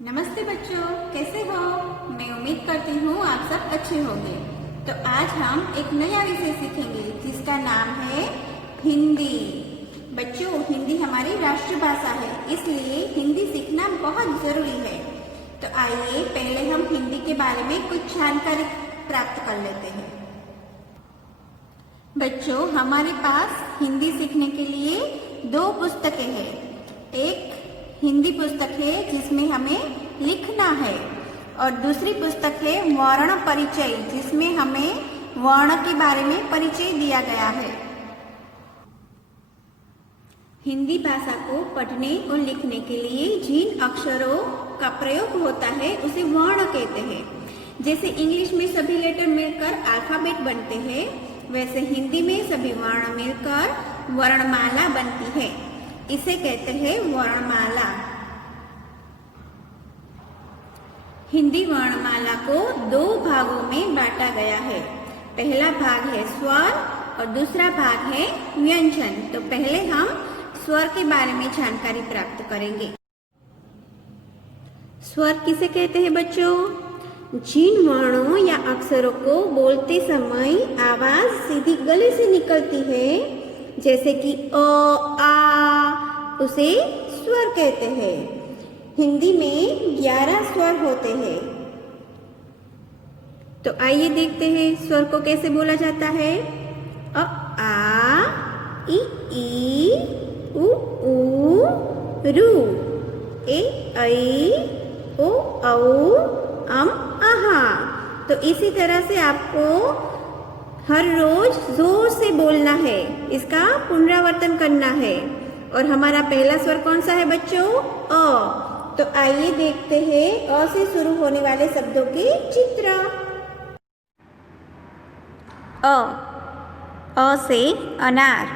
नमस्ते बच्चों, कैसे हो? मैं उम्मीद करती हूँ आप सब अच्छे होंगे। तो आज हम एक नया विषय सीखेंगे जिसका नाम है हिंदी। बच्चों, हिंदी हमारी राष्ट्रभाषा है, इसलिए हिंदी सीखना बहुत जरूरी है। तो आइए पहले हम हिंदी के बारे में कुछ जानकारी प्राप्त कर लेते हैं। बच्चों, हमारे पास हिंदी सीखने के लिए दो पुस्तकें हैं। एक हिंदी पुस्तक है जिसमें हमें लिखना है और दूसरी पुस्तक है वर्ण परिचय जिसमें हमें वर्ण के बारे में परिचय दिया गया है। हिंदी भाषा को पढ़ने और लिखने के लिए जिन अक्षरों का प्रयोग होता है उसे वर्ण कहते हैं। जैसे इंग्लिश में सभी लेटर मिलकर अल्फाबेट बनते हैं, वैसे हिंदी में सभी वर्ण मिलकर वर्णमाला बनती है। इसे कहते हैं वर्णमाला। हिंदी वर्णमाला को दो भागों में बांटा गया है। पहला भाग है स्वर और दूसरा भाग है व्यंजन। तो पहले हम स्वर के बारे में जानकारी प्राप्त करेंगे। स्वर किसे कहते हैं बच्चों? जिन वर्णों या अक्षरों को बोलते समय आवाज सीधी गले से निकलती है, जैसे कि अ, आ, उसे स्वर कहते हैं। हिंदी में 11 स्वर होते हैं। तो आइए देखते हैं स्वर को कैसे बोला जाता है। अ, आ, ई, उ, रू, ए, ऐ, ओ, औ, अम, आहा। तो इसी तरह से आपको हर रोज जोर से बोलना है, इसका पुनरावर्तन करना है। और हमारा पहला स्वर कौन सा है बच्चों? अ। तो आइए देखते हैं अ से शुरू होने वाले शब्दों के चित्र। अ से अनार,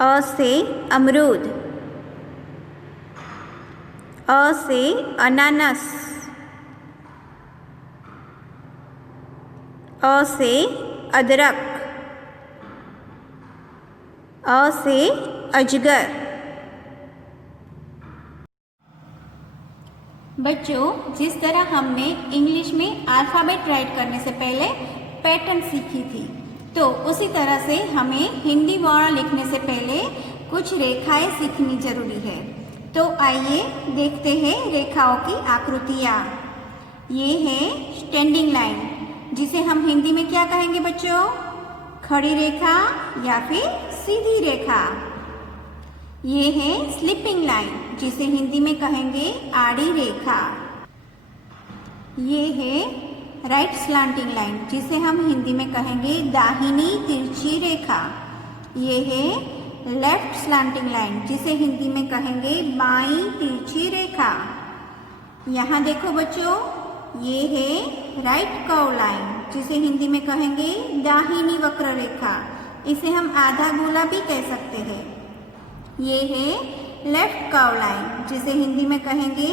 अ से अमरूद, अ से अनानास, अ से अदरक, अ से अजगर। बच्चों, जिस तरह हमने इंग्लिश में अल्फाबेट राइट करने से पहले पैटर्न सीखी थी, तो उसी तरह से हमें हिंदी वर्ण लिखने से पहले कुछ रेखाएं सीखनी जरूरी है। तो आइए देखते हैं रेखाओं की आकृतियाँ। ये है स्टैंडिंग लाइन, जिसे हम हिंदी में क्या कहेंगे बच्चों? खड़ी रेखा या फिर सीधी रेखा। ये है स्लीपिंग लाइन, जिसे हिंदी में कहेंगे आड़ी रेखा। ये है राइट स्लांटिंग लाइन, जिसे हम हिंदी में कहेंगे दाहिनी तिरछी रेखा। ये है लेफ्ट स्लांटिंग लाइन, जिसे हिंदी में कहेंगे बाईं तिरछी रेखा। यहाँ देखो बच्चों, ये है राइट कर्व लाइन, जिसे हिंदी में कहेंगे दाहिनी वक्र रेखा। इसे हम आधा गोला भी कह सकते हैं। ये है लेफ्ट कर्व लाइन, जिसे हिंदी में कहेंगे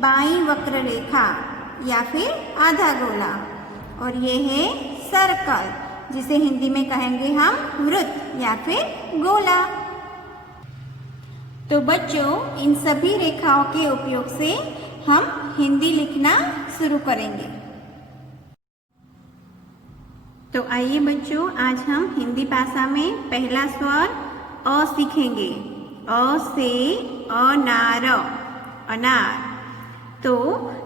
बाईं वक्र रेखा या फिर आधा गोला। और ये है सर्कल, जिसे हिंदी में कहेंगे हम वृत्त या फिर गोला। तो बच्चों, इन सभी रेखाओं के उपयोग से हम हिंदी लिखना शुरू करेंगे। तो आइए बच्चों, आज हम हिंदी भाषा में पहला स्वर अ सीखेंगे। अ से अनार, अनार। तो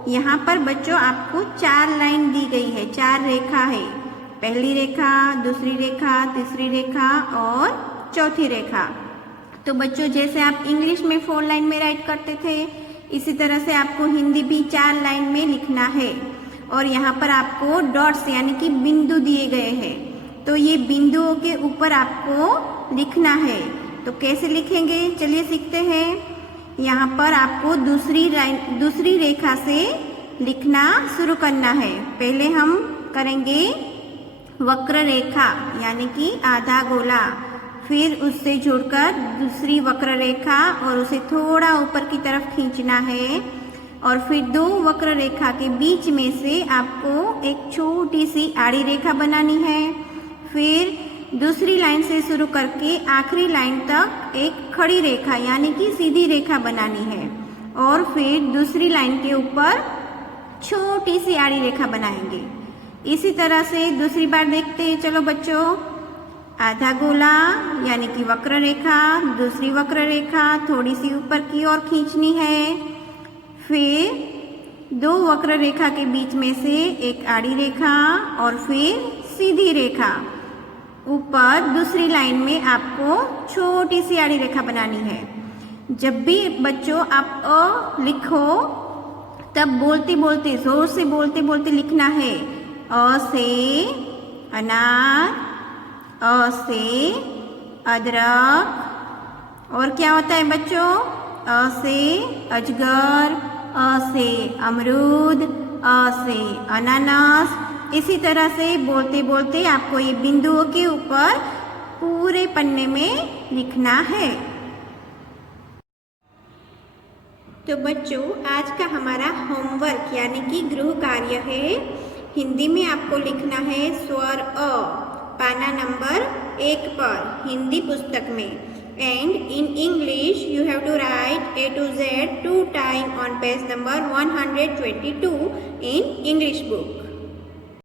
यहाँ पर बच्चों आपको 4 लाइन दी गई है, 4 रेखा है। पहली रेखा, दूसरी रेखा, तीसरी रेखा और चौथी रेखा। तो बच्चों, जैसे आप इंग्लिश में 4 लाइन में राइट करते थे, इसी तरह से आपको हिंदी भी 4 लाइन में लिखना है। और यहाँ पर आपको डॉट्स यानी कि बिंदु दिए गए हैं, तो ये बिंदुओं के ऊपर आपको लिखना है। तो कैसे लिखेंगे, चलिए सीखते हैं। यहाँ पर आपको दूसरी रेखा से लिखना शुरू करना है। पहले हम करेंगे वक्र रेखा यानी कि आधा गोला, फिर उससे जुड़कर दूसरी वक्र रेखा और उसे थोड़ा ऊपर की तरफ खींचना है। और फिर 2 वक्र रेखा के बीच में से आपको एक छोटी सी आड़ी रेखा बनानी है। फिर दूसरी लाइन से शुरू करके आखिरी लाइन तक एक खड़ी रेखा यानी कि सीधी रेखा बनानी है। और फिर दूसरी लाइन के ऊपर छोटी सी आड़ी रेखा बनाएंगे। इसी तरह से दूसरी बार देखते हैं। चलो बच्चों, आधा गोला यानी कि वक्र रेखा, दूसरी वक्र रेखा थोड़ी सी ऊपर की ओर खींचनी है। फिर दो वक्र रेखा के बीच में से एक आड़ी रेखा और फिर सीधी रेखा। ऊपर दूसरी लाइन में आपको छोटी सी आड़ी रेखा बनानी है। जब भी बच्चों आप अ लिखो तब बोलते बोलते, जोर से बोलते बोलते लिखना है। अ से अनार, अ से अदरक, और क्या होता है बच्चों? अ से अजगर, अ से अमरूद, अ से अनानास। इसी तरह से बोलते बोलते आपको ये बिंदुओं के ऊपर पूरे पन्ने में लिखना है। तो बच्चों, आज का हमारा होमवर्क यानी कि गृह कार्य है। हिंदी में आपको लिखना है स्वर अ, पाना नंबर 1 पर हिंदी पुस्तक में। And in English you have to write A to Z 2 times on page number 122 in English book.